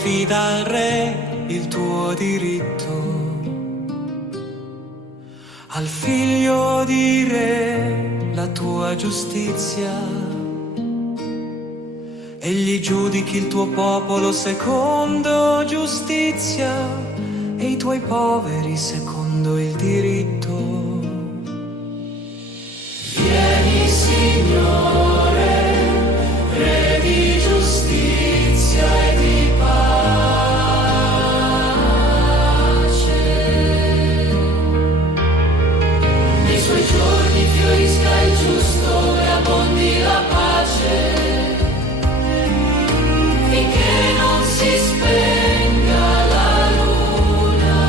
affida al re il tuo diritto, al figlio di re la tua giustizia. Egli giudichi il tuo popolo secondo giustizia e i tuoi poveri secondo il diritto. Vieni, Signore, Re di giustizia e di pace. Nei suoi giorni fiorisca il giusto e abbondi la pace, finché non si spenga la luna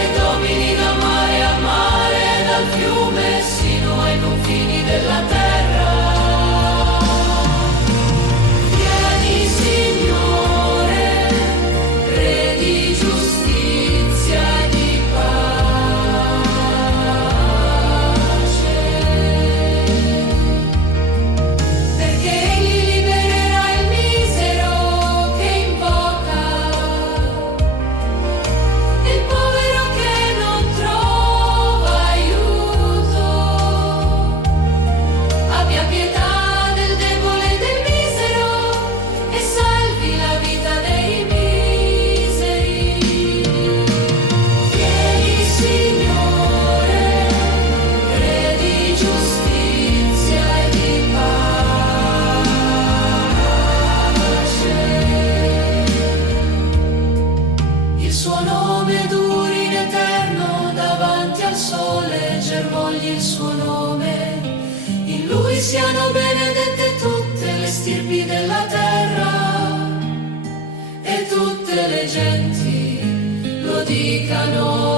e domini da mare a mare, dal fiume sino ai confini della terra. Vieni, Signore, Re di giustizia e di pace, perché Egli libererà il misero che invoca, il povero che non trova aiuto. Abbia pietà del debole e del misero e salvi la vita dei miseri. Vieni, Signore, Re di giustizia e di pace. Il suo nome duri in eterno, davanti al sole germogli il suo nome. In lui siano benedette tutte le stirpi della terra e tutte le genti lo dicano